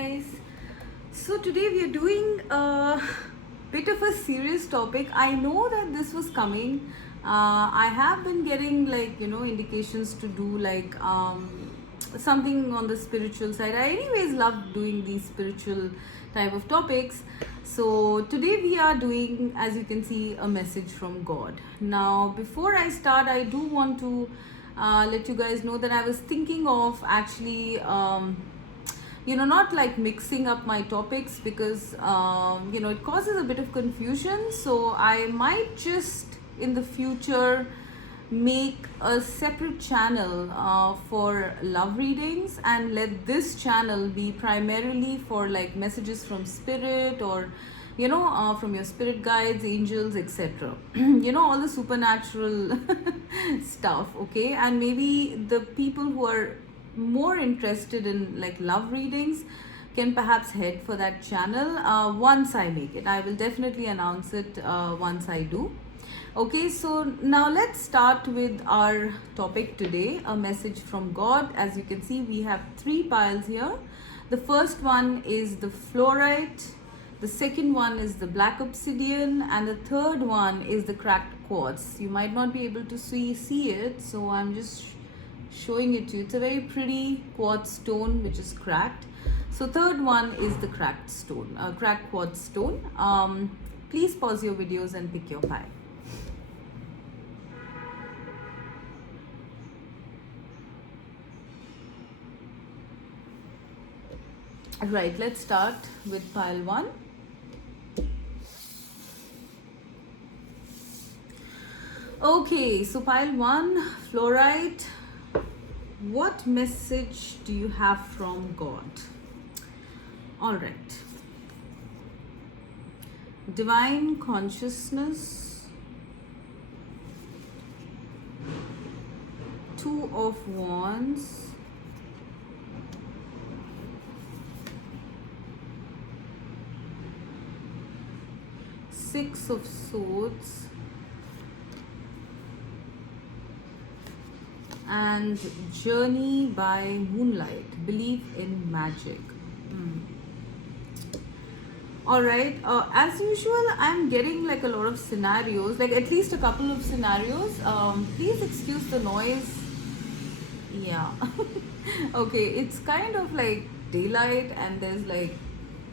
guys. So today we are doing a bit of a serious topic. I know that this was coming. I have been getting indications to do something on the spiritual side. I anyways love doing these spiritual type of topics. So today we are doing, as you can see, a message from God. Now before I start, I do want to let you guys know that I was thinking of actually not like mixing up my topics because it causes a bit of confusion. So I might just in the future make a separate channel for love readings and let this channel be primarily for like messages from spirit or from your spirit guides, angels, etc. All the supernatural stuff. Okay, and maybe the people who are more interested in like love readings can perhaps head for that channel once I make it. I will definitely announce it once I do. Okay, so now let's start with our topic today, a message from God. As you can see, we have 3 piles here. The first one is the fluorite, the second one is the black obsidian, and the third one is the cracked quartz. You might not be able to see it, so I'm just showing it to you. It's a very pretty quartz stone which is cracked. So third one is the cracked stone, cracked quartz stone. Please pause your videos and pick your pile. Right, let's start with pile 1. Okay, so pile 1, fluorite. What message do you have from God? All right. Divine consciousness, 2 of wands, Six of Swords, and journey by moonlight, belief in magic. All right, as usual I'm getting like a lot of scenarios, like at least a couple of scenarios. Please excuse the noise. Yeah. Okay, it's kind of like daylight and there's like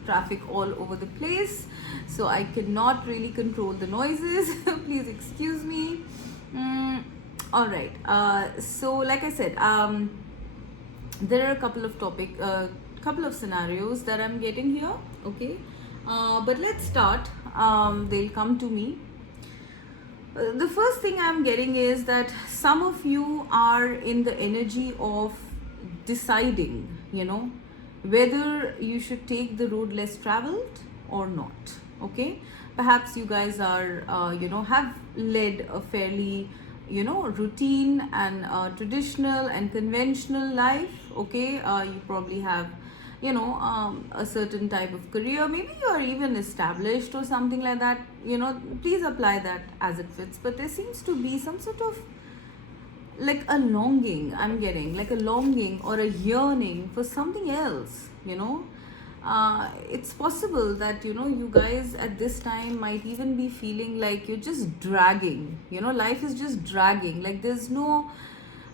traffic all over the place, so I cannot really control the noises. Please excuse me. All right, so like I said, there are a couple of scenarios that I'm getting here. Okay, but let's start. They'll come to me. The first thing I'm getting is that some of you are in the energy of deciding, whether you should take the road less traveled or not. Okay, perhaps you guys are have led a fairly routine and traditional and conventional life. Okay, you probably have a certain type of career, maybe you're even established or something like that. Please apply that as it fits, but there seems to be some sort of like a longing. I'm getting like a longing or a yearning for something else. It's possible that you guys at this time might even be feeling like you're just dragging. Life is just dragging, like there's no,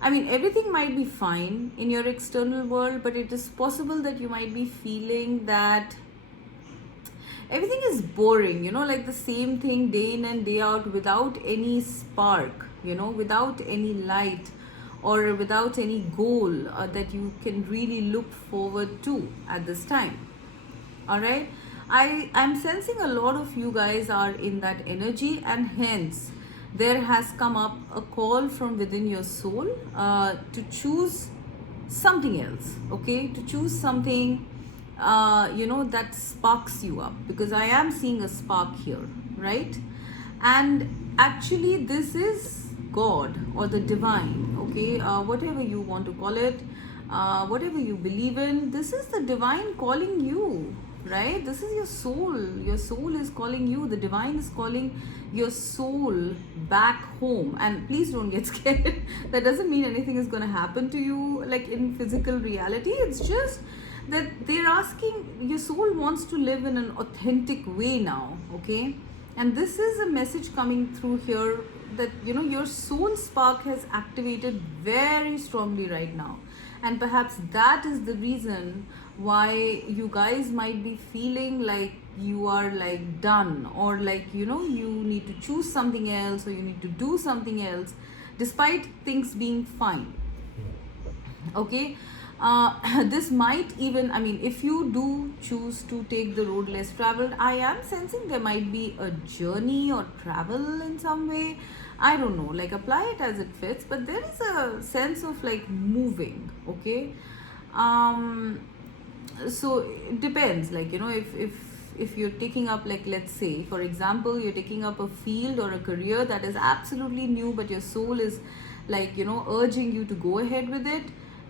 I mean, everything might be fine in your external world, but it is possible that you might be feeling that everything is boring, like the same thing day in and day out without any spark, without any light or without any goal that you can really look forward to at this time. All right, I'm sensing a lot of you guys are in that energy, and hence there has come up a call from within your soul to choose something else. Okay, to choose something that sparks you up, because I am seeing a spark here, right? And actually this is God or the divine. Okay, whatever you want to call it, whatever you believe in, this is the divine calling you, right? This is your soul. Your soul is calling you. The divine is calling your soul back home. And please don't get scared. That doesn't mean anything is going to happen to you like in physical reality. It's just that they're asking, your soul wants to live in an authentic way now, okay? And this is a message coming through here, that your soul spark has activated very strongly right now, and perhaps that is the reason why you guys might be feeling like you are like done, or like you need to choose something else, or you need to do something else despite things being fine, okay? This might even, I mean, if you do choose to take the road less traveled, I am sensing there might be a journey or travel in some way. I don't know, like apply it as it fits, but there is a sense of like moving, okay? um so it depends, like if you're taking up, like let's say for example, you're taking up a field or a career that is absolutely new, but your soul is like urging you to go ahead with it,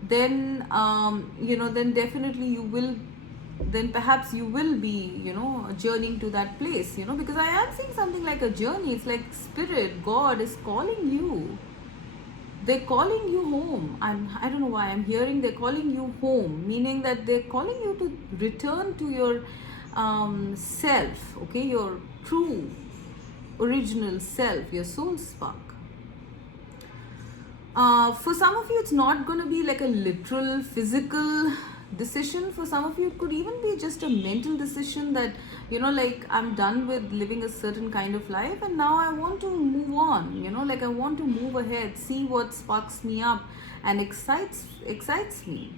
then then definitely you will, then perhaps you will be journeying to that place, because I am seeing something like a journey. It's like spirit, God is calling you, they're calling you home. I don't know why I'm hearing they're calling you home, meaning that they're calling you to return to your self, okay, your true original self, your soul spark. For some of you, it's not going to be like a literal physical decision. For some of you, it could even be just a mental decision that, like I'm done with living a certain kind of life and now I want to move on, like I want to move ahead, see what sparks me up and excites me.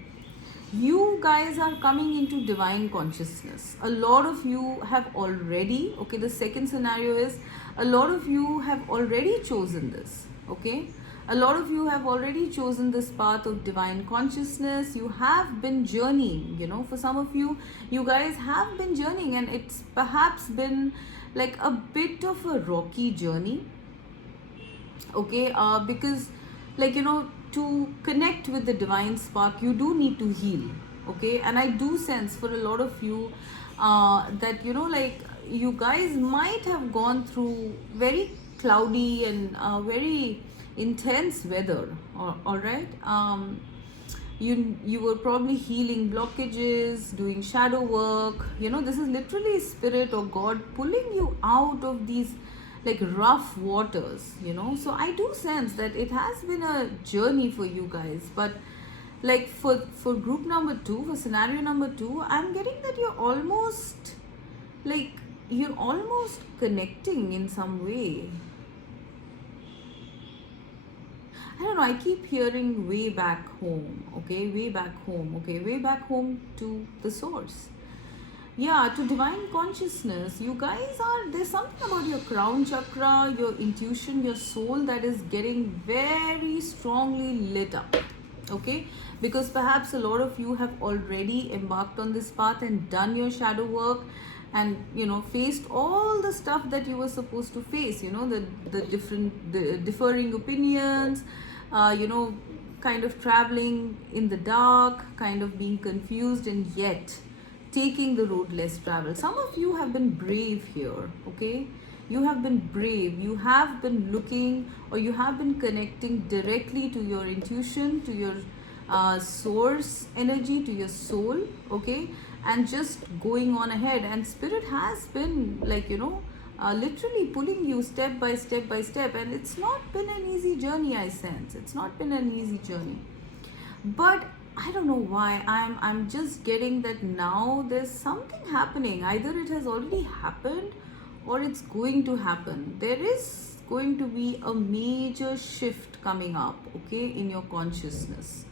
You guys are coming into divine consciousness. A lot of you have already, okay, the second scenario is a lot of you have already chosen this, okay? A lot of you have already chosen this path of divine consciousness. You have been journeying, for some of you, you guys have been journeying, and it's perhaps been like a bit of a rocky journey, okay? Because, like, to connect with the divine spark, you do need to heal, okay? And I do sense for a lot of you that, like, you guys might have gone through very cloudy and very intense weather, all right? You were probably healing blockages, doing shadow work, this is literally spirit or God pulling you out of these like rough waters, so I do sense that it has been a journey for you guys. But like for group number 2, for scenario number 2, I'm getting that you're almost connecting in some way. I don't know, I keep hearing way back home, okay? Way back home, okay? Way back home to the source. Yeah, to divine consciousness. You guys are, there's something about your crown chakra, your intuition, your soul that is getting very strongly lit up, okay? Because perhaps a lot of you have already embarked on this path and done your shadow work and faced all the stuff that you were supposed to face, the differing opinions, kind of traveling in the dark, kind of being confused, and yet taking the road less traveled. Some of you have been brave here, okay? You have been brave. You have been looking, or you have been connecting directly to your intuition, to your source energy, to your soul, okay? And just going on ahead, and spirit has been like literally pulling you step by step by step, and it's not been an easy journey. I sense it's not been an easy journey, but I don't know why I'm just getting that now there's something happening. Either it has already happened or it's going to happen. There is going to be a major shift coming up, okay, in your consciousness,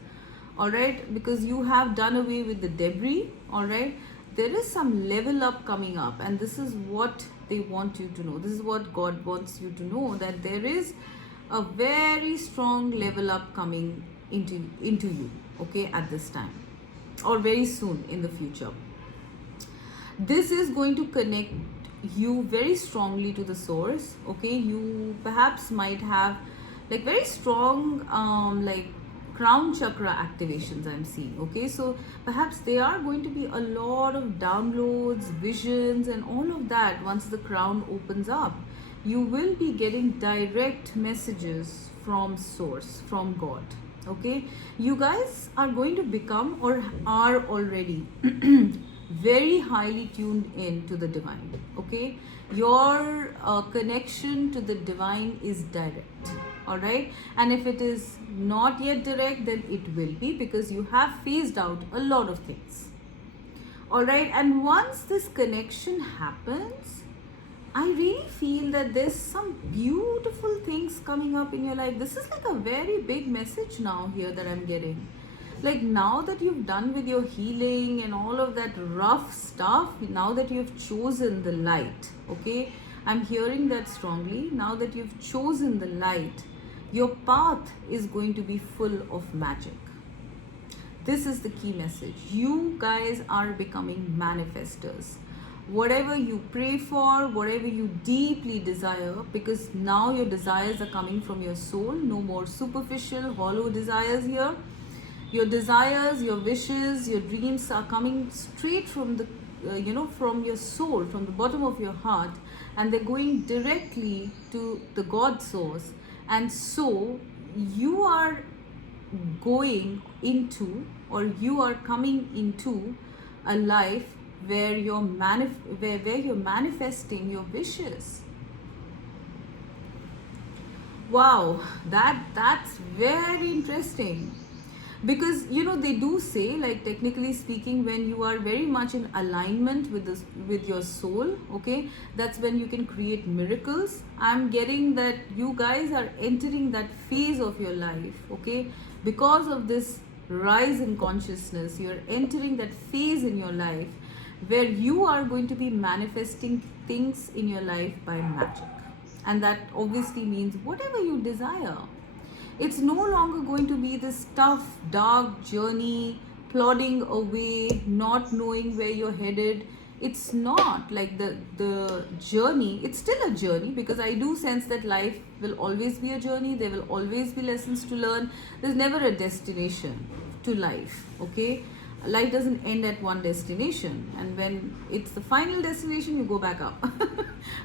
all right? Because you have done away with the debris, all right? There is some level up coming up, and this is what they want you to know. This is what God wants you to know, that there is a very strong level up coming into you, okay, at this time or very soon in the future. This is going to connect you very strongly to the source, okay? You perhaps might have like very strong like crown chakra activations I'm seeing, okay? So perhaps there are going to be a lot of downloads, visions, and all of that. Once the crown opens up, you will be getting direct messages from source, from God, Okay, you guys are going to become, or are already, very highly tuned in to the divine. Okay, your connection to the divine is direct. All right, and if it is not yet direct, then it will be, because you have phased out a lot of things. All right, and once this connection happens, I really feel that there's some beautiful things coming up in your life. This is like a very big message now here that I'm getting. Like, now that you've done with your healing and all of that rough stuff, now that you've chosen the light, okay? I'm hearing that strongly. Now that you've chosen the light, your path is going to be full of magic. This is the key message. You guys are becoming manifestors. Whatever you pray for, whatever you deeply desire, because now your desires are coming from your soul, no more superficial, hollow desires here. Your desires, your wishes, your dreams are coming straight from the, from your soul, from the bottom of your heart, and they're going directly to the God source. And so you are going into, or you are coming into a life where you're where you're manifesting your wishes. Wow, that's very interesting, because they do say, like, technically speaking, when you are very much in alignment with this, with your soul, okay, that's when you can create miracles. I'm getting that you guys are entering that phase of your life, okay, because of this rise in consciousness. You're entering that phase in your life where you are going to be manifesting things in your life by magic, and that obviously means whatever you desire. It's no longer going to be this tough, dark journey, plodding away, not knowing where you're headed. It's not like the journey. It's still a journey, because I do sense that life will always be a journey. There will always be lessons to learn. There's never a destination to life, okay? Life doesn't end at one destination, and when it's the final destination, you go back up.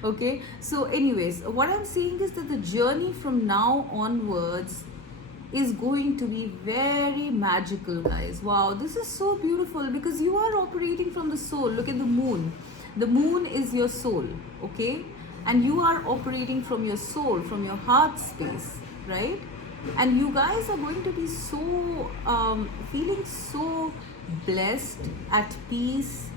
Okay, so anyways, what I'm saying is that the journey from now onwards is going to be very magical, guys. Wow, this is so beautiful, because you are operating from the soul. Look at the moon. The moon is your soul, okay, and you are operating from your soul, from your heart space, right? And you guys are going to be so feeling so blessed, at peace,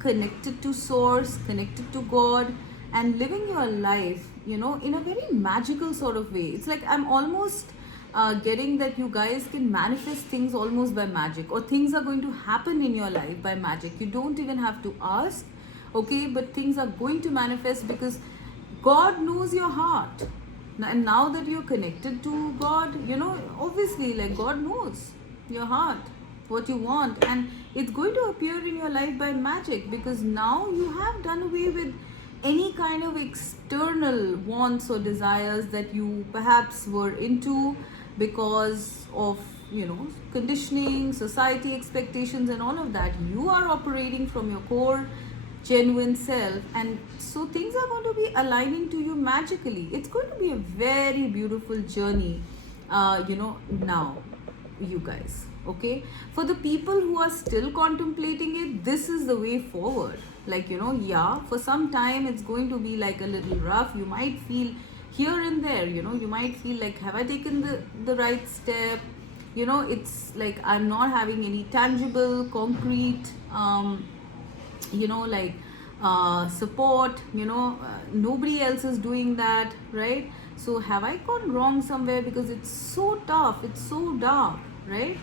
connected to source, connected to God, and living your life, in a very magical sort of way. It's like I'm almost getting that you guys can manifest things almost by magic, or things are going to happen in your life by magic. You don't even have to ask, okay, but things are going to manifest, because God knows your heart. And now that you're connected to God, obviously, like, God knows your heart, what you want, and it's going to appear in your life by magic, because now you have done away with any kind of external wants or desires that you perhaps were into because of conditioning, society expectations, and all of that. You are operating from your core genuine self, and so things are going to be aligning to you magically. It's going to be a very beautiful journey, now, you guys, okay? For the people who are still contemplating it, this is the way forward. Like, yeah, for some time it's going to be like a little rough. You might feel here and there, you might feel like, have I taken the right step? It's like I'm not having any tangible, concrete support. Nobody else is doing that, right? So have I gone wrong somewhere? Because it's so tough, it's so dark, right?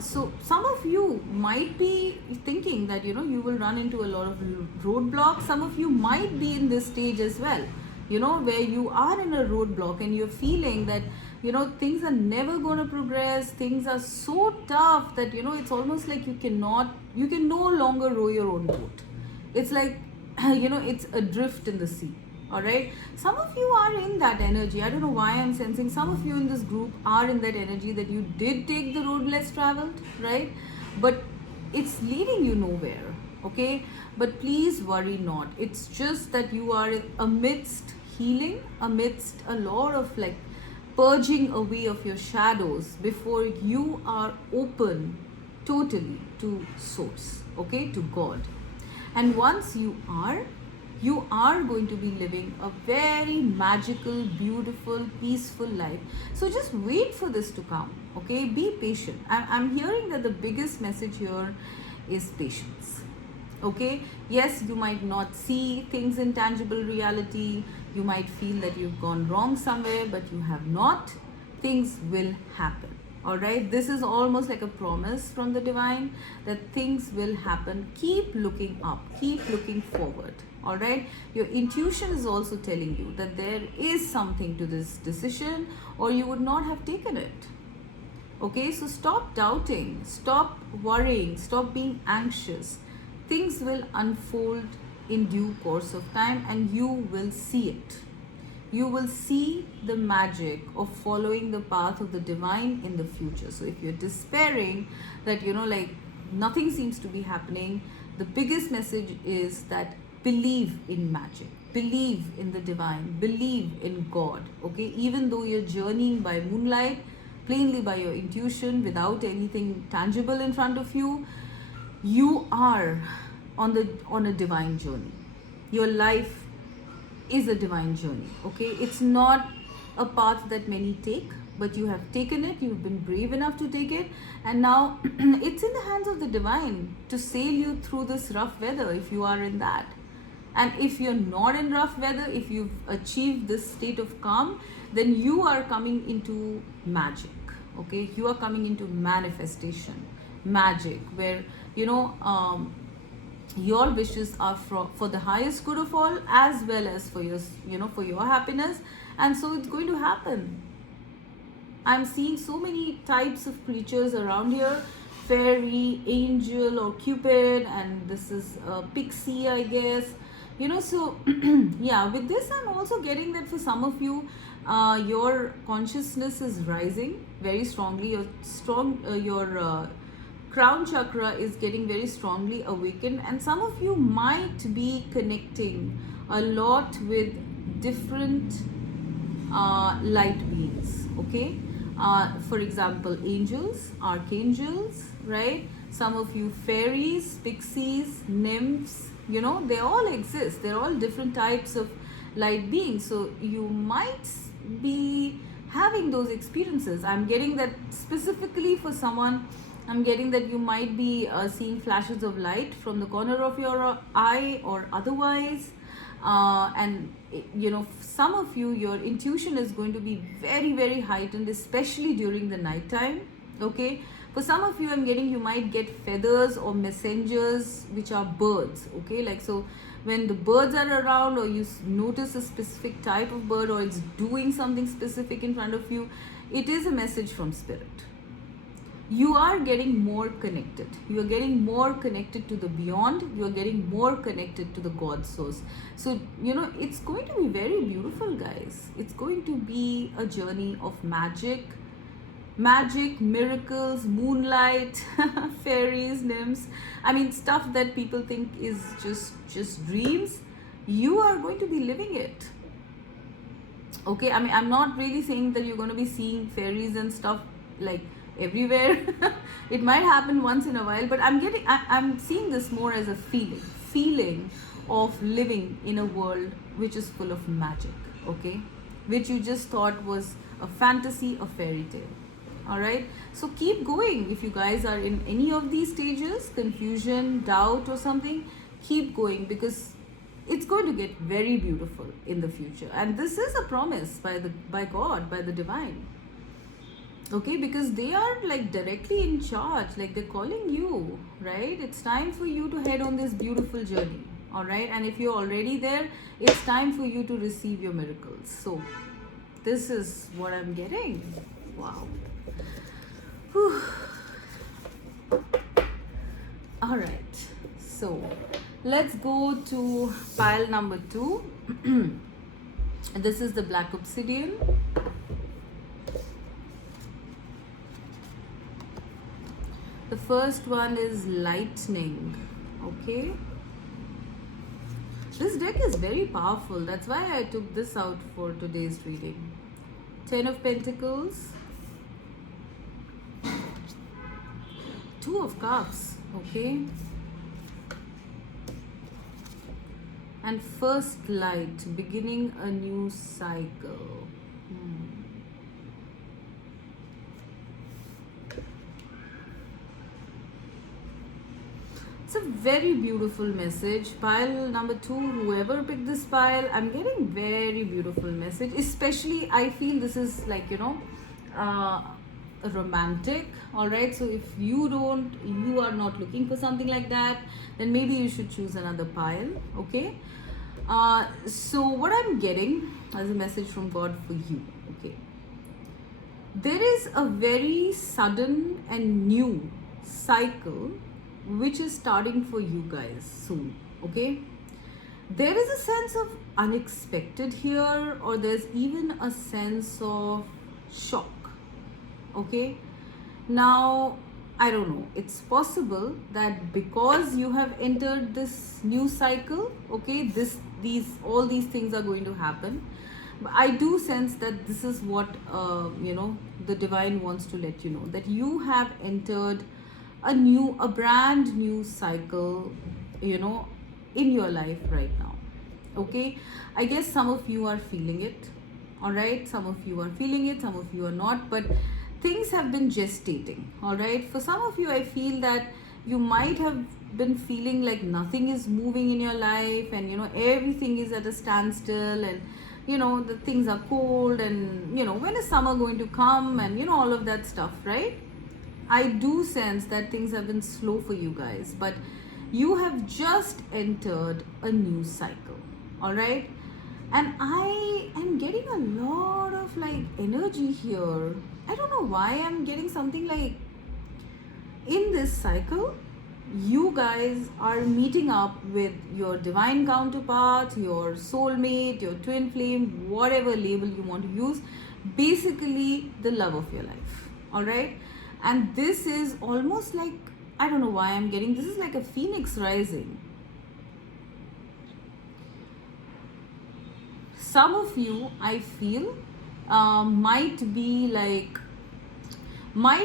So some of you might be thinking that you will run into a lot of roadblocks. Some of you might be in this stage as well, where you are in a roadblock and you're feeling that things are never going to progress. Things are so tough that it's almost like you can no longer row your own boat. It's like it's adrift in the sea. All right, some of you are in that energy. I don't know why I'm sensing some of you in this group are in that energy, that you did take the road less traveled, right? But it's leading you nowhere, okay? But please worry not. It's just that you are amidst healing, amidst a lot of purging away of your shadows before you are open totally to source, okay, to God. And once you are going to be living a very magical, beautiful, peaceful life. So just wait for this to come, okay? Be patient. I'm hearing that the biggest message here is patience, okay? Yes, you might not see things in tangible reality. You might feel that you've gone wrong somewhere, but you have not. Things will happen. All right, this is almost like a promise from the divine that things will happen. Keep looking up, keep looking forward. All right, your intuition is also telling you that there is something to this decision, or you would not have taken it. Okay, so stop doubting, stop worrying, stop being anxious. Things will unfold in due course of time, and you will see it. You will see the magic of following the path of the divine in the future. So if you're despairing that, like nothing seems to be happening, the biggest message is that believe in magic, believe in the divine, believe in God, okay? Even though you're journeying by moonlight, plainly by your intuition, without anything tangible in front of you, you are on a divine journey. Your life is a divine journey, okay? It's not a path that many take, but you have taken it, you've been brave enough to take it, and now it's in the hands of the divine to sail you through this rough weather if you are in that. And if you're not in rough weather, if you've achieved this state of calm, then you are coming into magic, okay? You are coming into manifestation, magic, where your wishes are for the highest good of all, as well as for your happiness. And so it's going to happen. I'm seeing so many types of creatures around here: fairy, angel, or cupid, and this is a pixie, I guess. So yeah, with this I'm also getting that for some of you, your consciousness is rising very strongly. Your crown chakra is getting very strongly awakened, and some of you might be connecting a lot with different light beings, okay? For example, angels, archangels, right? Some of you fairies, pixies, nymphs, they all exist. They're all different types of light beings. So you might be having those experiences. I'm getting that specifically for someone. I'm getting that you might be seeing flashes of light from the corner of your eye or otherwise. And some of you, your intuition is going to be very, very heightened, especially during the night time, okay? For some of you, I'm getting you might get feathers or messengers, which are birds, okay? Like, so when the birds are around, or you notice a specific type of bird, or it's doing something specific in front of you, it is a message from spirit. You are getting more connected. You are getting more connected to the beyond. You are getting more connected to the God source. So, it's going to be very beautiful, guys. It's going to be a journey of magic, miracles, moonlight, fairies, nymphs. I mean, stuff that people think is just dreams. You are going to be living it. Okay, I mean, I'm not really saying that you're going to be seeing fairies and stuff like everywhere. It might happen once in a while, but I'm seeing this more as a feeling of living in a world which is full of magic, okay, which you just thought was a fantasy, a fairy tale. All right, so keep going. If you guys are in any of these stages, confusion, doubt, or something, keep going, because it's going to get very beautiful in the future. And this is a promise by God, by the divine. Okay, because they are like directly in charge, like they're calling you, right? It's time for you to head on this beautiful journey. All right, and if you're already there, it's time for you to receive your miracles. So this is what I'm getting. Wow. Whew. All right, so let's go to pile number 2. This is the black obsidian. The first one is lightning. Okay, this deck is very powerful. That's why I took this out for today's reading. Ten of Pentacles, Two of Cups, okay, and first light, beginning a new cycle. It's a very beautiful message. Pile number 2, whoever picked this pile, I'm getting very beautiful message. Especially, I feel this is like, romantic. All right. So if you are not looking for something like that, then maybe you should choose another pile. Okay. So what I'm getting as a message from God for you. Okay. There is a very sudden and new cycle which is starting for you guys soon. Okay, there is a sense of unexpected here, or there's even a sense of shock. Okay, now I don't know, it's possible that because you have entered this new cycle, okay, all these things are going to happen. But I do sense that this is what the divine wants to let you know, that you have entered a brand new cycle, in your life right now. Okay, I guess some of you are feeling it. All right, some of you are feeling it, some of you are not, but things have been gestating. All right, for some of you, I feel that you might have been feeling like nothing is moving in your life, and everything is at a standstill, and the things are cold, and when is summer going to come, and all of that stuff, right? I do sense that things have been slow for you guys, but you have just entered a new cycle. All right, and I am getting a lot of like energy here. I don't know why I'm getting something like, in this cycle, you guys are meeting up with your divine counterpart, your soulmate, your twin flame, whatever label you want to use, basically the love of your life. All right, and this is almost like, I don't know why I'm getting, this is like a phoenix rising. Some of you, I feel, might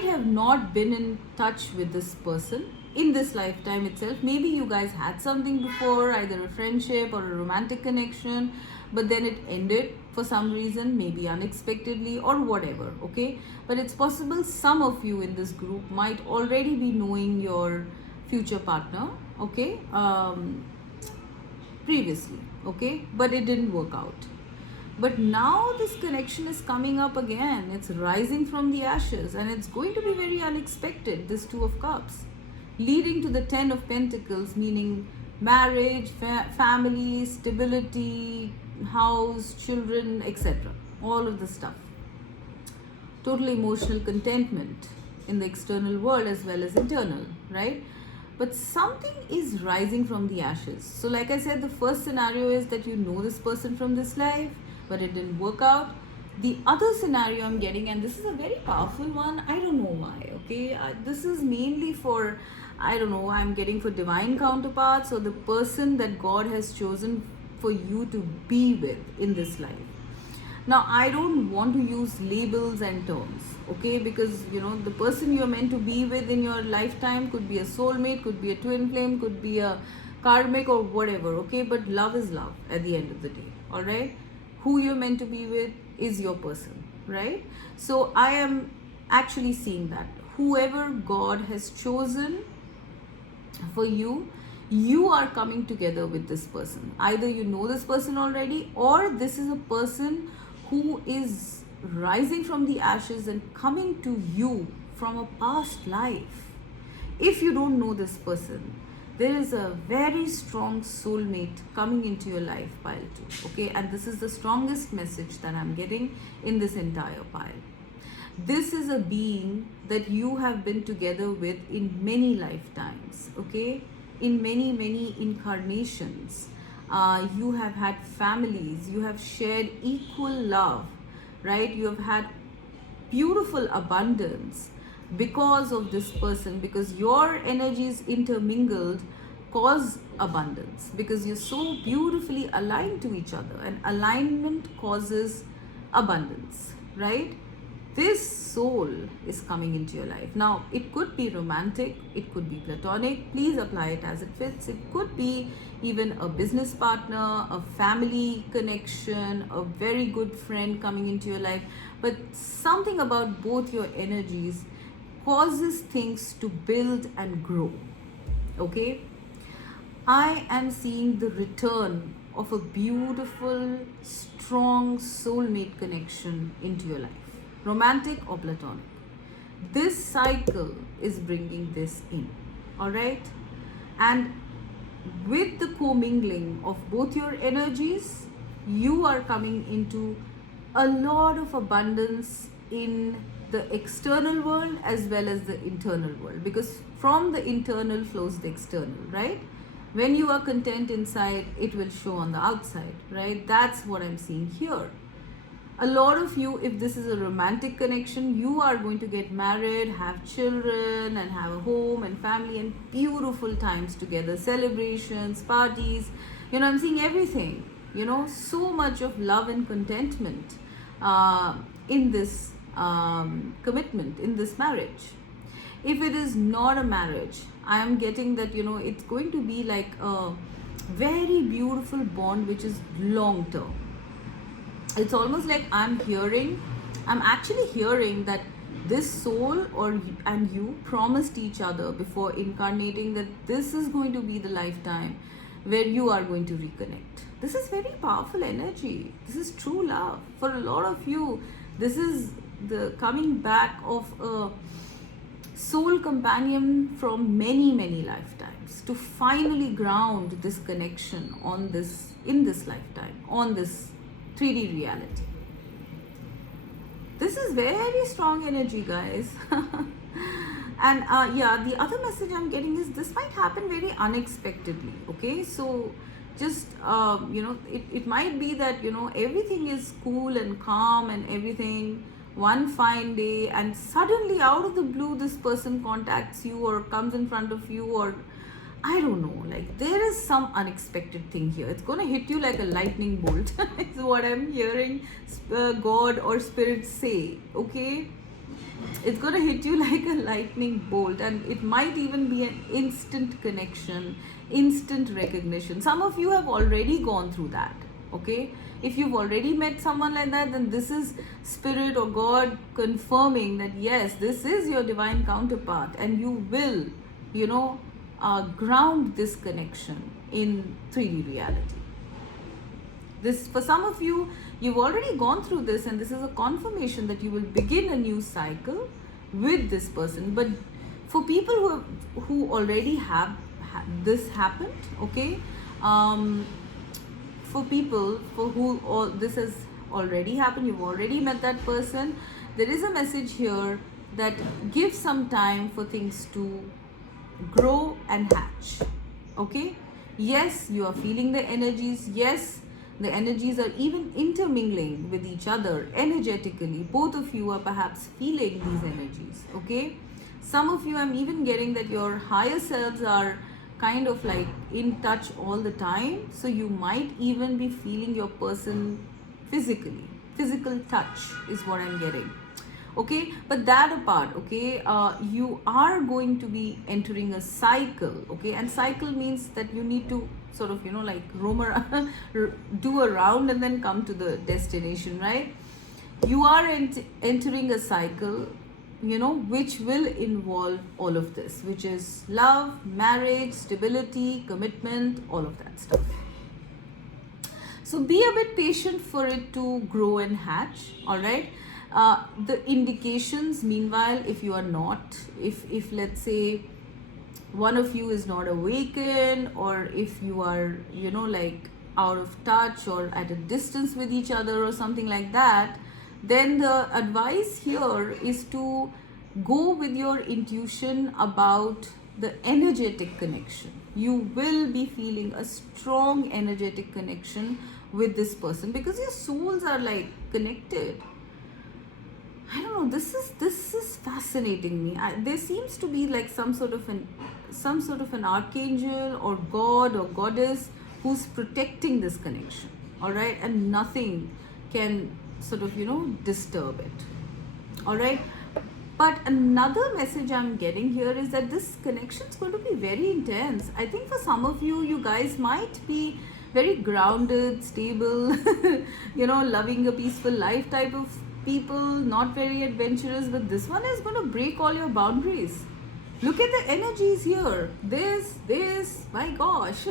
have not been in touch with this person in this lifetime itself. Maybe you guys had something before, either a friendship or a romantic connection, but then it ended for some reason, maybe unexpectedly or whatever. Okay, but it's possible some of you in this group might already be knowing your future partner, okay, previously, okay, but it didn't work out. But now this connection is coming up again. It's rising from the ashes, and it's going to be very unexpected, this Two of Cups, leading to the Ten of Pentacles, meaning marriage, family, stability, house, children, etc. All of the stuff. Total emotional contentment in the external world as well as internal, right? But something is rising from the ashes. So like I said, the first scenario is that you know this person from this life, but it didn't work out. The other scenario I'm getting, and this is a very powerful one, I don't know why, okay? This is mainly for, I don't know, I'm getting for divine counterparts, or the person that God has chosen for you to be with in this life. Now, I don't want to use labels and terms, okay? Because, the person you're meant to be with in your lifetime could be a soulmate, could be a twin flame, could be a karmic or whatever, okay? But love is love at the end of the day, all right? Who you're meant to be with is your person, right? So I am actually seeing that whoever God has chosen for you, you are coming together with this person. Either you know this person already, or this is a person who is rising from the ashes and coming to you from a past life. If you don't know this person, there is a very strong soulmate coming into your life, pile 2, okay? And this is the strongest message that I'm getting in this entire pile. This is a being that you have been together with in many lifetimes, okay? In many, many incarnations. You have had families, you have shared equal love, right? You have had beautiful abundance because of this person, because your energies intermingled cause abundance, because you're so beautifully aligned to each other, and alignment causes abundance, right? This soul is coming into your life. Now, it could be romantic, it could be platonic. Please apply it as it fits. It could be even a business partner, a family connection, a very good friend coming into your life. But something about both your energies causes things to build and grow. Okay? I am seeing the return of a beautiful, strong soulmate connection into your life, romantic or platonic. This cycle is bringing this in, all right? And with the commingling of both your energies, you are coming into a lot of abundance in the external world as well as the internal world, because from the internal flows the external, right? When you are content inside, it will show on the outside, right? That's what I'm seeing here. A lot of you, if this is a romantic connection, you are going to get married, have children, and have a home and family and beautiful times together, celebrations, parties. I'm seeing everything. So much of love and contentment in this commitment, in this marriage. If it is not a marriage, I am getting that it's going to be like a very beautiful bond which is long term. It's almost like I'm actually hearing that this soul and you promised each other before incarnating that this is going to be the lifetime where you are going to reconnect. This is very powerful energy. This is true love. For a lot of you, this is the coming back of a soul companion from many, many lifetimes to finally ground this connection in this lifetime, on this 3D reality. This is very strong energy, guys. And the other message I'm getting is this might happen very unexpectedly. Okay, so just it might be that everything is cool and calm and everything one fine day, and suddenly out of the blue this person contacts you or comes in front of you, or I don't know, like there is some unexpected thing here. It's going to hit you like a lightning bolt. Is what I'm hearing God or Spirit say, okay? It's going to hit you like a lightning bolt, and it might even be an instant connection, instant recognition. Some of you have already gone through that, okay? If you've already met someone like that, then this is Spirit or God confirming that yes, this is your divine counterpart, and you will, ground this connection in 3D reality. This, for some of you, you've already gone through this, and this is a confirmation that you will begin a new cycle with this person. But for people who already have this happened, okay, for people for who all this has already happened, you've already met that person, there is a message here that give some time for things to grow and hatch. Okay, yes, you are feeling the energies. Yes, the energies are even intermingling with each other energetically. Both of you are perhaps feeling these energies. Okay, some of you, I'm even getting that your higher selves are kind of like in touch all the time, so you might even be feeling your person physically. Physical touch is what I'm getting. Okay, but that apart, okay, you are going to be entering a cycle. Okay, and cycle means that you need to sort of like roam around, do a round and then come to the destination, right? You are entering a cycle which will involve all of this, which is love, marriage, stability, commitment, all of that stuff. So be a bit patient for it to grow and hatch, all right? The indications, meanwhile, if you are not, if let's say one of you is not awakened, or if you are, like out of touch or at a distance with each other or something like that, then the advice here is to go with your intuition about the energetic connection. You will be feeling a strong energetic connection with this person because your souls are like connected. I don't know, this is fascinating me. There seems to be like some sort of an archangel or god or goddess who's protecting this connection, all right? And nothing can sort of, disturb it. All right. But another message I'm getting here is that this connection is going to be very intense. I think for some of you, you guys might be very grounded, stable, loving a peaceful life type of people, not very adventurous, but this one is going to break all your boundaries. Look at the energies here. This, my gosh.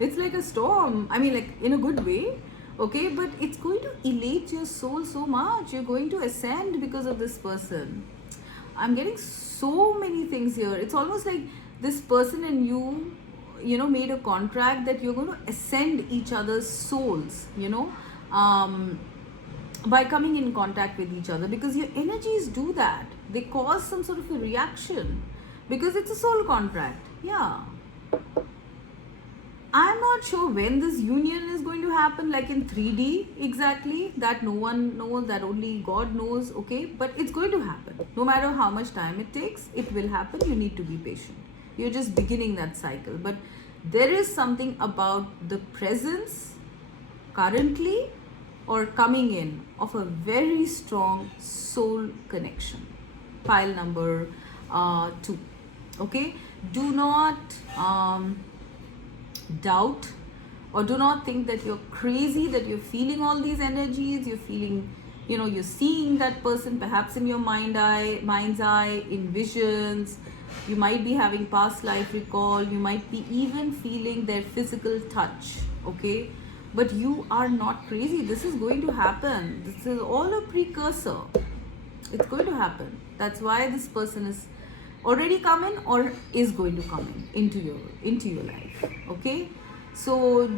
It's like a storm. I mean, like in a good way. Okay, but it's going to elate your soul so much. You're going to ascend because of this person. I'm getting so many things here. It's almost like this person and you, made a contract that you're going to ascend each other's souls, by coming in contact with each other, because your energies do that. They cause some sort of a reaction because it's a soul contract. Yeah. I'm not sure when this union is going to happen, like in 3D exactly. That no one knows, that only God knows, okay? But it's going to happen. No matter how much time it takes, it will happen. You need to be patient. You're just beginning that cycle. But there is something about the presence currently or coming in of a very strong soul connection. Pile number 2. Okay? Do not doubt or do not think that you're crazy, that you're feeling all these energies, you're feeling, you're seeing that person perhaps in your mind's eye, in visions. You might be having past life recall, you might be even feeling their physical touch, okay? But you are not crazy. This is going to happen. This is all a precursor. It's going to happen. That's why this person is already come in or is going to come into your life. Okay, so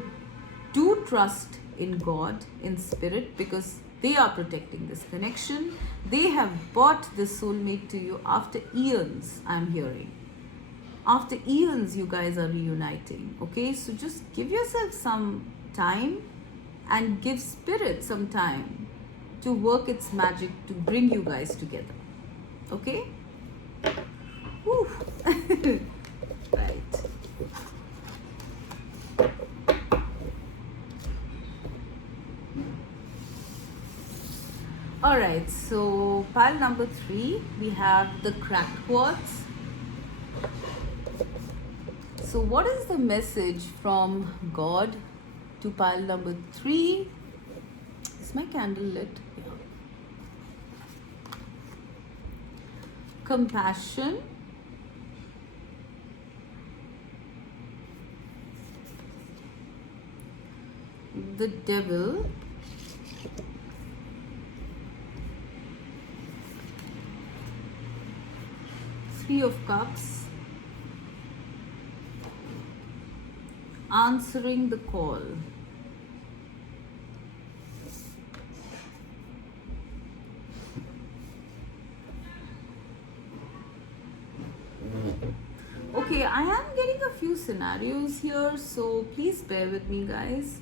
do trust in God, in spirit, because they are protecting this connection. They have brought this soulmate to you after eons. I'm hearing after eons you guys are reuniting. Okay, so just give yourself some time and give spirit some time to work its magic to bring you guys together. Okay. Right. Alright, so pile number 3, we have the cracked quartz. So what is the message from God to pile number 3? Is my candle lit? Yeah. Compassion. The devil. Three of Cups. Answering the call. Okay, I am getting a few scenarios here, so please bear with me, guys.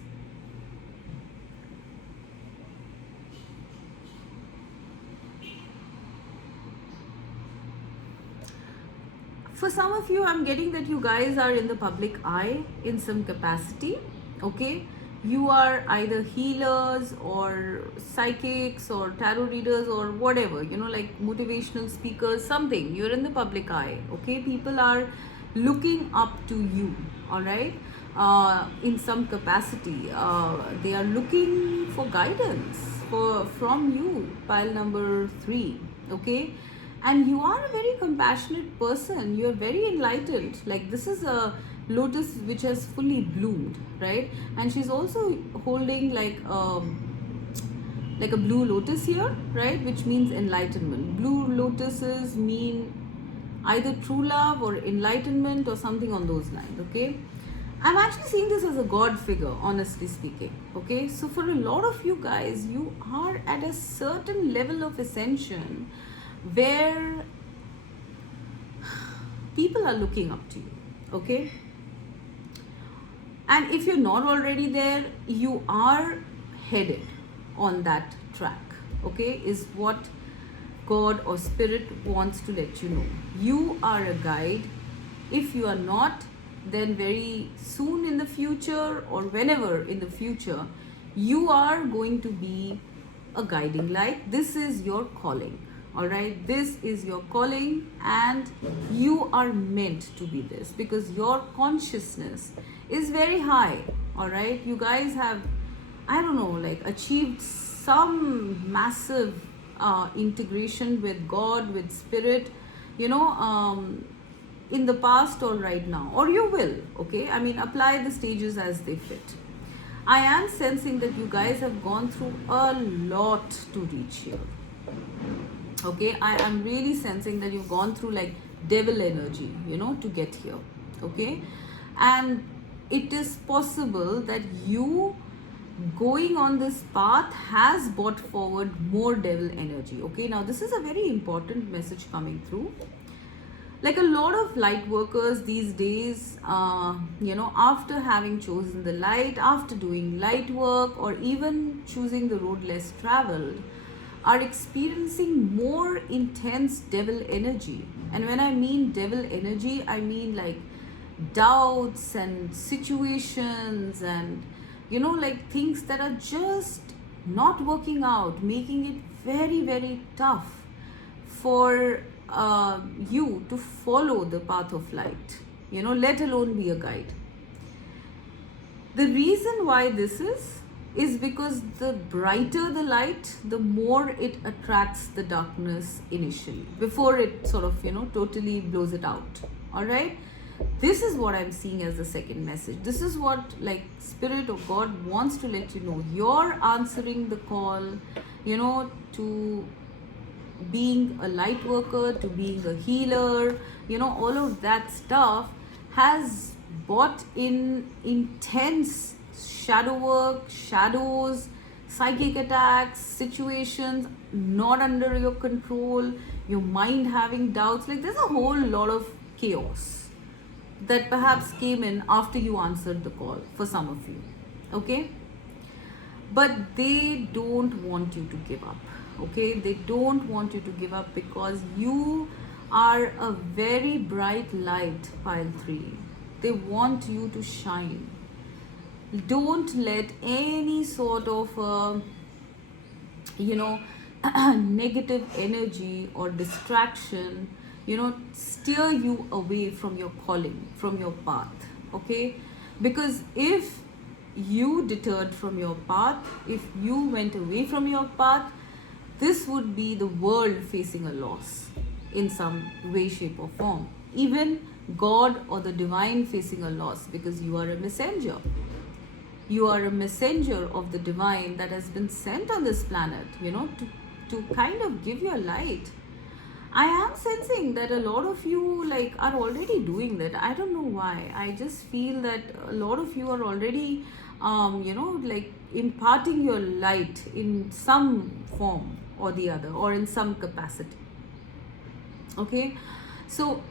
For some of you, I'm getting that you guys are in the public eye in some capacity, okay? You are either healers or psychics or tarot readers or whatever, like motivational speakers, something. You're in the public eye, okay? People are looking up to you, all right? In some capacity. They are looking for guidance from you, pile number 3, okay? And you are a very compassionate person. You are very enlightened. Like, this is a lotus which has fully bloomed, right? And she's also holding like a blue lotus here, right? Which means enlightenment. Blue lotuses mean either true love or enlightenment or something on those lines, okay? I'm actually seeing this as a God figure, honestly speaking, okay? So for a lot of you guys, you are at a certain level of ascension where people are looking up to you, okay? And if you're not already there, you are headed on that track, okay? Is what God or spirit wants to let you know. You are a guide. If you are not, then very soon in the future or whenever in the future, you are going to be a guiding light. This is your calling. All right, this is your calling, and you are meant to be this because your consciousness is very high. All right, you guys have, I don't know, like achieved some massive integration with God, with spirit, you know, in the past or right now, or you will. Okay, I mean, apply the stages as they fit. I am sensing that you guys have gone through a lot to reach here. Okay, I am really sensing that you've gone through like devil energy, you know, to get here. Okay, and it is possible that you going on this path has brought forward more devil energy. Okay, now this is a very important message coming through. Like a lot of light workers these days, you know, after having chosen the light, after doing light work, or even choosing the road less traveled, are experiencing more intense devil energy. And when I mean devil energy, I mean like doubts and situations and, you know, like things that are just not working out, making it very, very tough for you to follow the path of light, you know, let alone be a guide. The reason why this is because the brighter the light, the more it attracts the darkness initially, before it sort of, you know, totally blows it out. All right, this is what I'm seeing as the second message. This is what like spirit or God wants to let you know. You're answering the call, you know, to being a light worker, to being a healer, you know, all of that stuff has brought in intense shadow work, shadows, psychic attacks, situations not under your control, your mind having doubts. Like there's a whole lot of chaos that perhaps came in after you answered the call for some of you. Okay, but they don't want you to give up. Okay, they don't want you to give up because you are a very bright light, pile 3. They want you to shine. Don't let any sort of you know, negative energy or distraction, you know, steer you away from your calling, from your path. Okay, because if you deterred from your path, if you went away from your path, this would be the world facing a loss in some way, shape, or form. Even God or the divine facing a loss, because you are a messenger. You are a messenger of the divine that has been sent on this planet, you know, to kind of give your light. I am sensing that a lot of you like are already doing that. I don't know why. I just feel that a lot of you are already, you know, like imparting your light in some form or the other, or in some capacity. Okay, so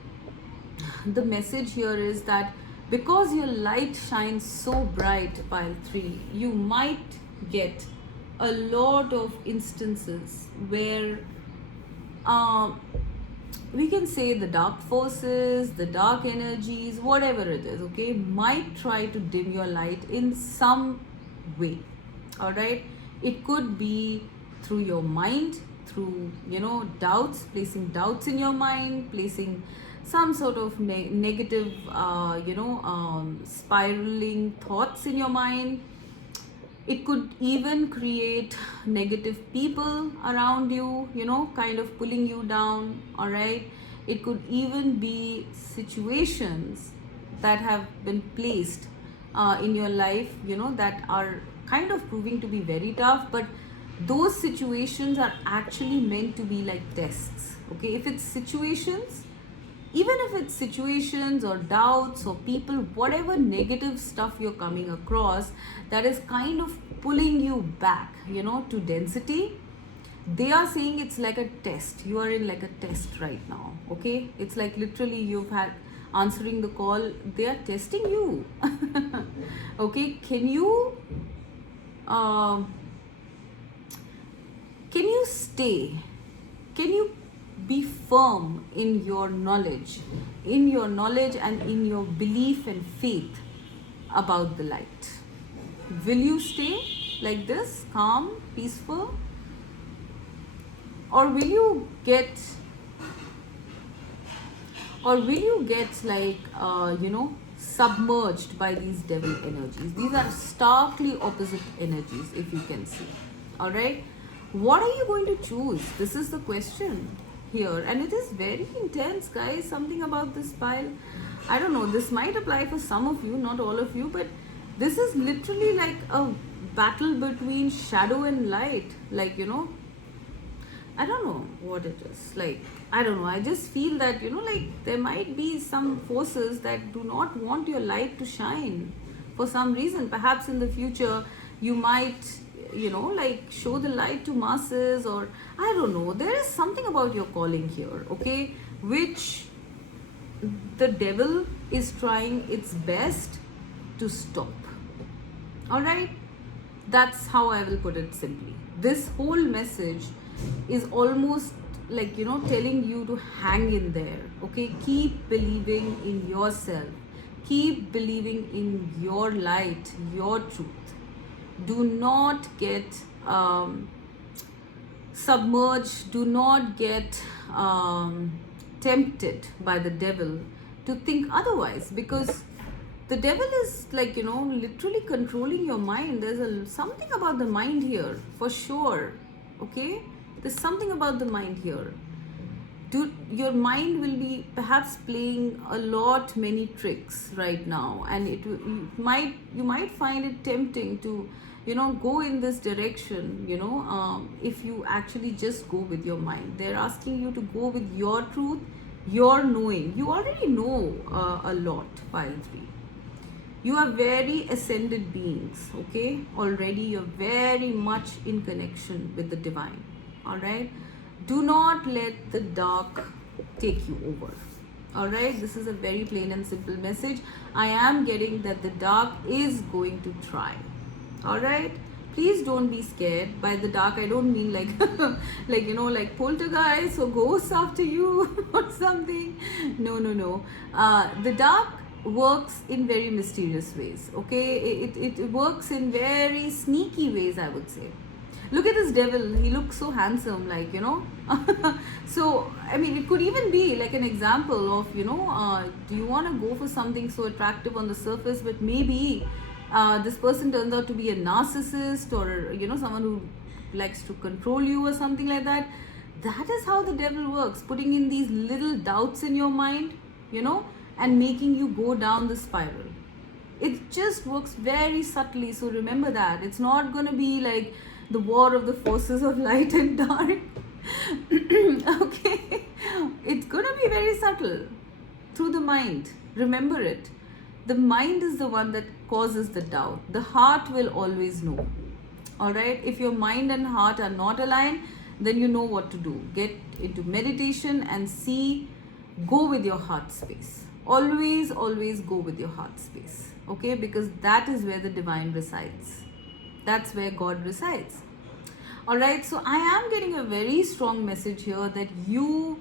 the message here is that because your light shines so bright, pile 3, you might get a lot of instances where we can say the dark forces, the dark energies, whatever it is, okay, might try to dim your light in some way. All right, it could be through your mind, through, you know, doubts, placing doubts in your mind, placing some sort of negative you know, spiraling thoughts in your mind. It could even create negative people around you, you know, kind of pulling you down. All right, it could even be situations that have been placed in your life, you know, that are kind of proving to be very tough, but those situations are actually meant to be like tests. Okay, if it's situations, even if it's situations or doubts or people, whatever negative stuff you're coming across that is kind of pulling you back, you know, to density, they are saying it's like a test. You are in like a test right now. Okay, it's like literally you've had answering the call, they are testing you. Okay, can you stay, can you be firm in your knowledge, and in your belief and faith about the light? Will you stay like this, calm, peaceful, or will you get like submerged by these devil energies? These are starkly opposite energies, if you can see. All right, what are you going to choose? This is the question here, and it is very intense, guys. Something about this pile, I don't know, this might apply for some of you, not all of you, but this is literally like a battle between shadow and light. Like, I don't know what it is. Like, I don't know. I just feel that, like there might be some forces that do not want your light to shine for some reason. Perhaps in the future, you might, like show the light to masses, or I don't know. There is something about your calling here, okay, which the devil is trying its best to stop. All right? That's how I will put it simply. This whole message is almost like, telling you to hang in there, okay? Keep believing in yourself. Keep believing in your light, your truth. Do not get submerged. Do not get tempted by the devil to think otherwise, because the devil is like, literally controlling your mind. There's something about the mind here, for sure, okay? There's something about the mind here. Your mind will be perhaps playing many tricks right now, and you might find it tempting to, go in this direction, if you actually just go with your mind. They're asking you to go with your truth, your knowing. You already know a lot, pile 3. You are very ascended beings, okay? Already you're very much in connection with the divine, all right? Do not let the dark take you over, all right? This is a very plain and simple message. I am getting that the dark is going to try, all right? Please don't be scared. By the dark, I don't mean like, like poltergeist or ghosts after you or something. No. The dark works in very mysterious ways, okay? It works in very sneaky ways, I would say. Look at this devil. He looks so handsome, like, So, I mean, it could even be like an example of, do you want to go for something so attractive on the surface, but maybe this person turns out to be a narcissist, or, someone who likes to control you or something like that. That is how the devil works, putting in these little doubts in your mind, and making you go down the spiral. It just works very subtly, so remember that. It's not going to be like the war of the forces of light and dark. Okay? It's going to be very subtle through the mind. Remember it. The mind is the one that causes the doubt. The heart will always know. All right? If your mind and heart are not aligned, then you know what to do. Get into meditation and go with your heart space. Always go with your heart space, okay? Because that is where the divine resides. That's where God resides. All right, so I am getting a very strong message here that you,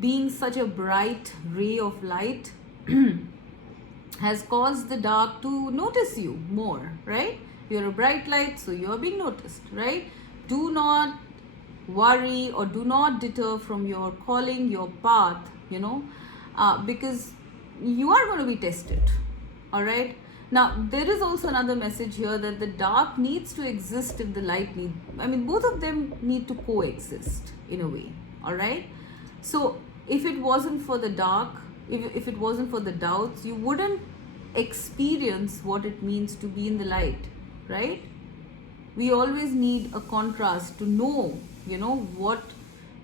being such a bright ray of light, has caused the dark to notice you more, right? You're a bright light, so you're being noticed, right? Do not worry or do not deter from your calling, your path, because you are going to be tested, all right? Now, there is also another message here that the dark needs to exist if the light both of them need to coexist in a way, all right? So, if it wasn't for the dark, if it wasn't for the doubts, you wouldn't experience what it means to be in the light, right? We always need a contrast to know, what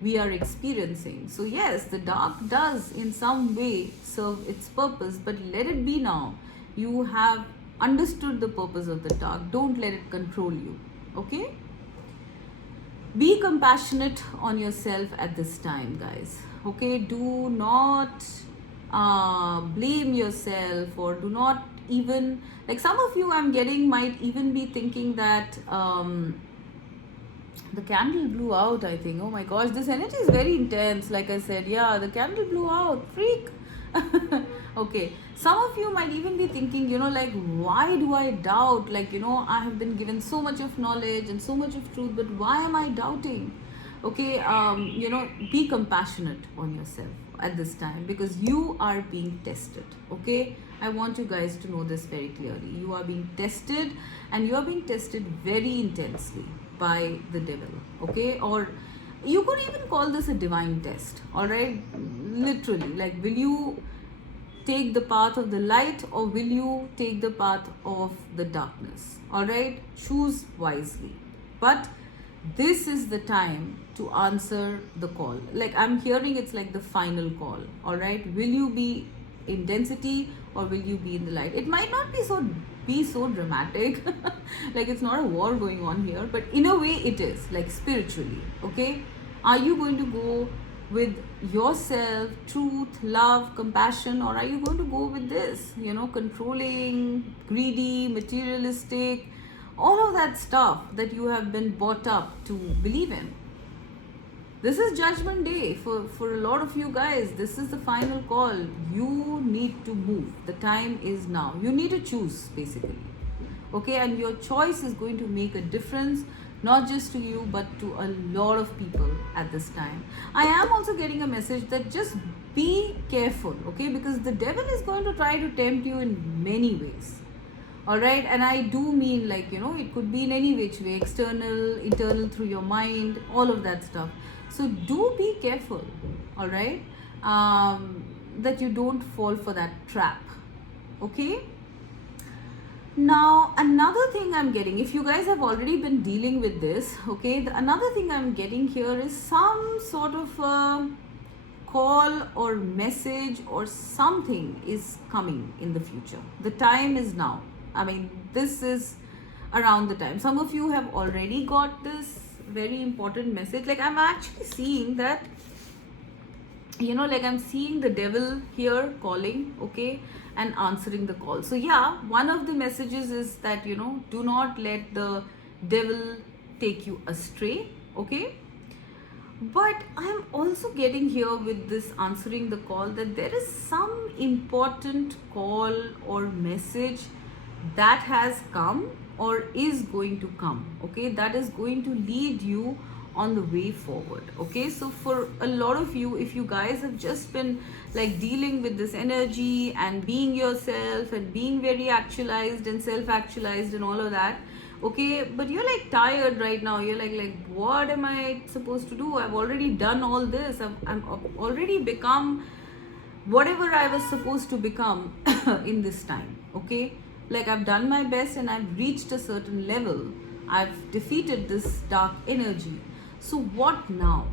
we are experiencing. So yes, the dark does in some way serve its purpose, but let it be now. You have understood the purpose of the dark. Don't let it control you, okay? Be compassionate on yourself at this time, guys, okay? Do not blame yourself, or do not even, like some of you I'm getting might even be thinking that the candle blew out, I think. Oh my gosh, this energy is very intense. Like I said, yeah, the candle blew out. Freak. Okay. Some of you might even be thinking, like, why do I doubt? Like, I have been given so much of knowledge and so much of truth, but why am I doubting? Okay, be compassionate on yourself at this time, because you are being tested. Okay, I want you guys to know this very clearly. You are being tested, and you are being tested very intensely by the devil. Okay, or you could even call this a divine test. All right, literally, like, will you take the path of the light, or will you take the path of the darkness? All right, choose wisely. But this is the time to answer the call. Like, I'm hearing it's like the final call. All right, will you be in density, or will you be in the light? It might not be so dramatic. Like, it's not a war going on here, but in a way it is, like, spiritually. Okay, are you going to go with yourself, truth, love, compassion, or are you going to go with this, controlling, greedy, materialistic, all of that stuff that you have been brought up to believe in? This is judgment day for a lot of you guys. This is the final call. You need to move. The time is now. You need to choose, basically. Okay, and your choice is going to make a difference, not just to you, but to a lot of people at this time. I am also getting a message that just be careful, okay, because the devil is going to try to tempt you in many ways. All right, and I do mean, like, it could be in any which way, external, internal, through your mind, all of that stuff. So do be careful, all right, that you don't fall for that trap. Okay, now another thing I'm getting, if you guys have already been dealing with this, okay, another thing I'm getting here is some sort of call or message or something is coming in the future. The time is now. I mean, this is around the time. Some of you have already got this very important message. Like, I'm actually seeing that, like, I'm seeing the devil here calling, okay, and answering the call. So yeah, one of the messages is that, do not let the devil take you astray, okay. But I'm also getting here with this answering the call that there is some important call or message that has come or is going to come, okay, that is going to lead you on the way forward. Okay, so for a lot of you, if you guys have just been like dealing with this energy and being yourself and being very actualized and self-actualized and all of that, okay, but you're like tired right now, you're like, what am I supposed to do? I've already done all this. I'm already become whatever I was supposed to become in this time. Okay, like, I've done my best and I've reached a certain level. I've defeated this dark energy. So what now,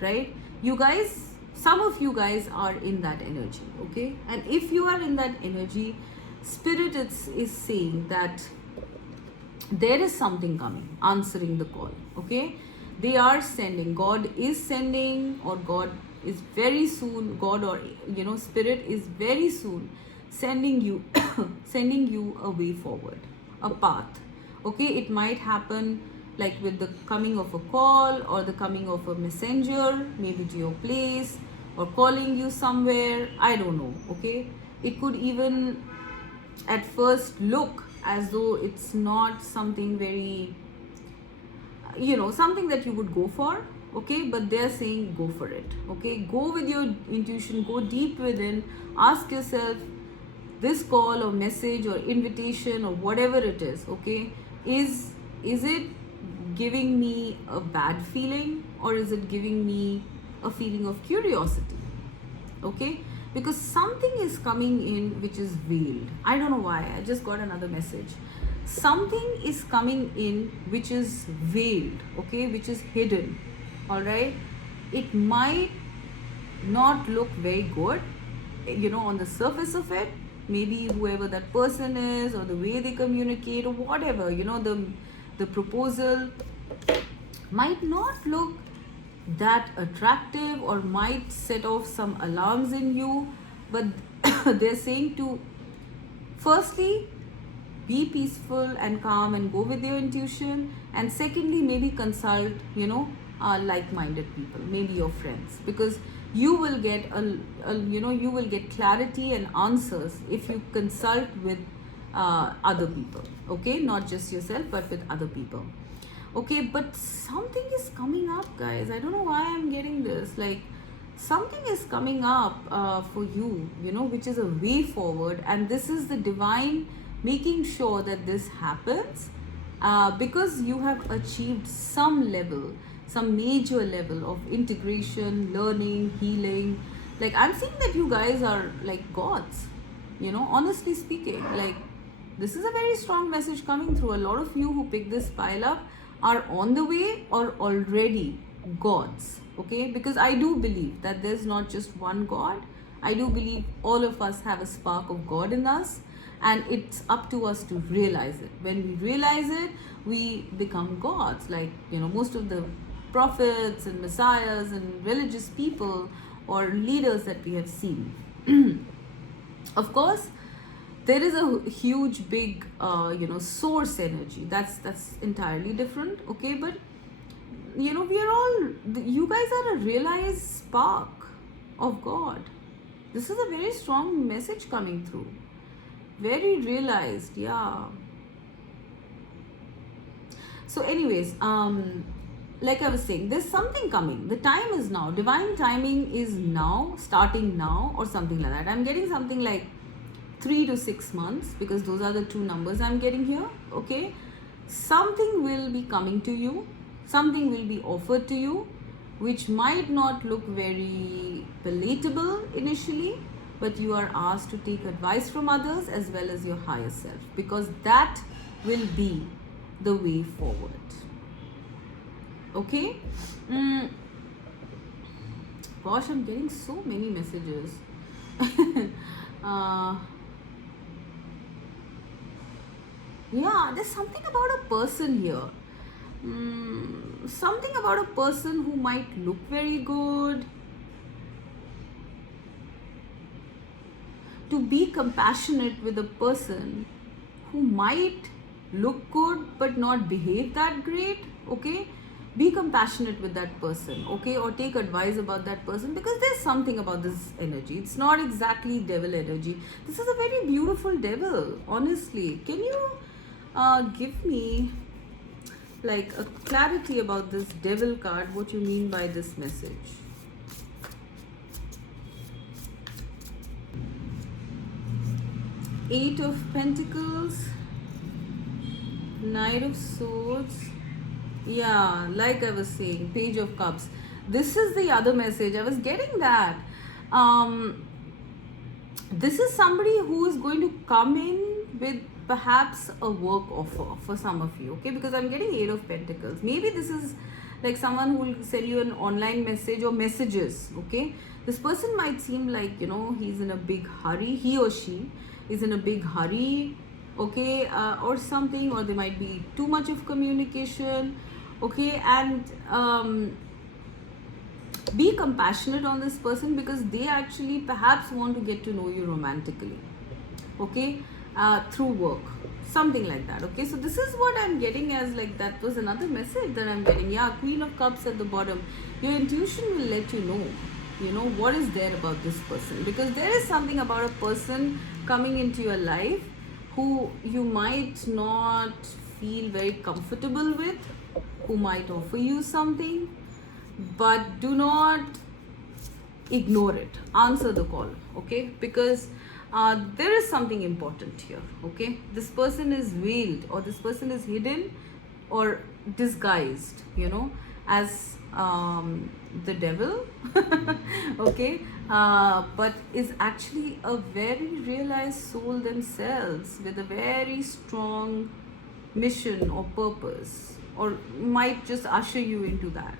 right? You guys, some of you guys are in that energy, okay? And if you are in that energy, Spirit is saying that there is something coming, answering the call, okay? They are sending, God is sending, or God is very soon, God or, Spirit is very soon sending you, sending you a way forward, a path, okay? It might happen like with the coming of a call or the coming of a messenger, maybe to your place, or calling you somewhere, I don't know, okay? It could even at first look as though it's not something very, something that you would go for, okay, but they're saying go for it, okay? Go with your intuition, go deep within, ask yourself, this call or message or invitation or whatever it is, okay, is it giving me a bad feeling, or is it giving me a feeling of curiosity? Okay, because something is coming in which is veiled. I don't know why, I just got another message. Something is coming in which is veiled, okay, which is hidden. All right, it might not look very good, on the surface of it. Maybe whoever that person is, or the way they communicate, or whatever, the proposal might not look that attractive, or might set off some alarms in you, but they're saying to firstly be peaceful and calm and go with your intuition, and secondly maybe consult like-minded people, maybe your friends, because you will get you will get clarity and answers if you consult with other people, okay, not just yourself but with other people. Okay, but something is coming up, guys. I don't know why I'm getting this. Like, something is coming up for you, which is a way forward, and this is the divine making sure that this happens because you have achieved some level, some major level of integration, learning, healing. Like, I'm seeing that you guys are like gods, honestly speaking. Like, this is a very strong message coming through. A lot of you who pick this pile up are on the way or already gods. Okay, because I do believe that there's not just one God. I do believe all of us have a spark of God in us, and it's up to us to realize it. When we realize it, we become gods. Like, most of the prophets and messiahs and religious people or leaders that we have seen. Of course, there is a huge big source energy that's entirely different. Okay, but we are all, you guys are a realized spark of God. This is a very strong message coming through, very realized. Yeah. So anyways, like I was saying, there's something coming. The time is now. Divine timing is now, starting now, or something like that. I'm getting something like 3 to 6 months, because those are the two numbers I'm getting here. Okay, something will be coming to you, something will be offered to you, which might not look very palatable initially, but you are asked to take advice from others as well as your higher self, because that will be the way forward. Okay. Gosh, I'm getting so many messages. Yeah, there's something about a person here. Something about a person who might look very good. To be compassionate with a person who might look good but not behave that great. Okay, be compassionate with that person. Okay, or take advice about that person, because there's something about this energy. It's not exactly devil energy. This is a very beautiful devil, honestly. Can you give me like a clarity about this devil card, what you mean by this message? Eight of Pentacles, Knight of Swords. Yeah, like I was saying, Page of Cups. This is the other message. I was getting that. This is somebody who is going to come in with perhaps a work offer for some of you. Okay, because I'm getting Eight of Pentacles. Maybe this is like someone who will send you an online message or messages. Okay, this person might seem like, he's in a big hurry. He or she is in a big hurry. Okay, or something, or there might be too much of communication. Okay, and be compassionate on this person, because they actually perhaps want to get to know you romantically. Okay, through work, something like that. Okay, so this is what I'm getting as, like, that was another message that I'm getting. Yeah, Queen of Cups at the bottom. Your intuition will let you know what is there about this person, because there is something about a person coming into your life who you might not feel very comfortable with, who might offer you something, but do not ignore it. Answer the call. Okay, because there is something important here. Okay, this person is veiled, or this person is hidden or disguised, as the devil. Okay, but is actually a very realized soul themselves, with a very strong mission or purpose, or might just usher you into that.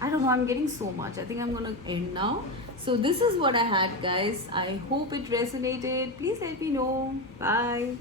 I don't know, I'm getting so much. I think I'm gonna end now. So this is what I had, guys. I hope it resonated. Please let me know. Bye.